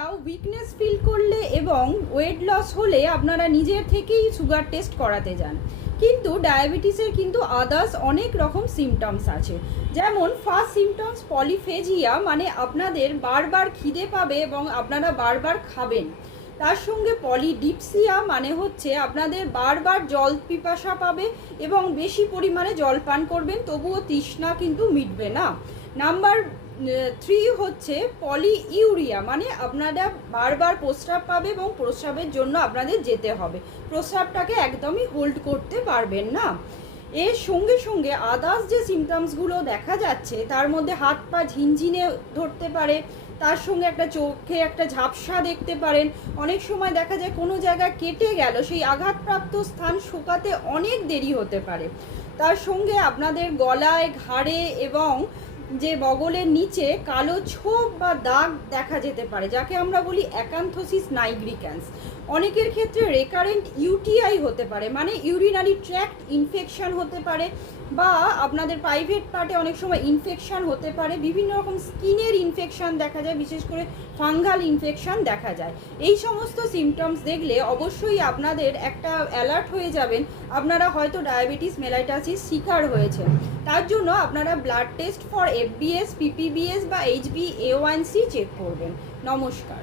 আপনারা weakness feel করলে এবং ওয়েট লস হলে আপনারা নিজের থেকেই সুগার টেস্ট করাতে যান, কিন্তু ডায়াবেটিসের কিন্তু আদার্স অনেক রকম সিমটমস আছে। যেমন ফার্স্ট সিমটমস পলিফেজিয়া, মানে আপনাদের বারবার খিদে পাবে এবং আপনারা বারবার খাবেন। তার সঙ্গে পলিডিপসিয়া, মানে হচ্ছে আপনাদের বারবার জল পিপাসা পাবে এবং বেশি পরিমাণে জল পান করবেন, তবুও তৃষ্ণা কিন্তু মিটবে না। নাম্বার 3 হচ্ছে পলিইউরিয়া, মানে আপনারা বারবার প্রস্রাব পাবে এবং প্রস্রাবের জন্য আপনাদের যেতে হবে, প্রস্রাবটাকে একদমই হোল্ড করতে পারবেন না। এর সঙ্গে সঙ্গে আদার্স যে সিমটমসগুলো দেখা যাচ্ছে তার মধ্যে হাত পা ঝিনঝিনে ধরতে পারে, তার সঙ্গে একটা চোখে একটা ঝাপসা দেখতে পারেন। অনেক সময় দেখা যায় কোনো জায়গায় কেটে গেল, সেই আঘাতপ্রাপ্ত স্থান শুকাতে অনেক দেরি হতে পারে। তার সঙ্গে আপনাদের গলায়, ঘাড়ে এবং যে বগলের নিচে কালো ছোপ বা দাগ দেখা যেতে পারে, যাকে আমরা বলি অ্যাকান্থোসিস নাইগ্রিক্যান্স। অনেকের ক্ষেত্রে রেকারেন্ট ইউটিআই হতে পারে, মানে ইউরিনারি ট্র্যাক্ট ইনফেকশন হতে পারে, বা আপনাদের প্রাইভেট পার্টে অনেক সময় ইনফেকশন হতে পারে। বিভিন্ন রকম স্কিনের ইনফেকশন দেখা যায়, বিশেষ করে ফাঙ্গাল ইনফেকশন দেখা যায়। এই সমস্ত সিমটমস দেখলে অবশ্যই আপনাদের একটা অ্যালার্ট হয়ে যাবেন, আপনারা হয়তো ডায়াবেটিস মেলাইটাসিস শিকার হয়েছেন। তার জন্য আপনারা blood test for FBS, PPBS বা HbA1c চেক করবেন। নমস্কার।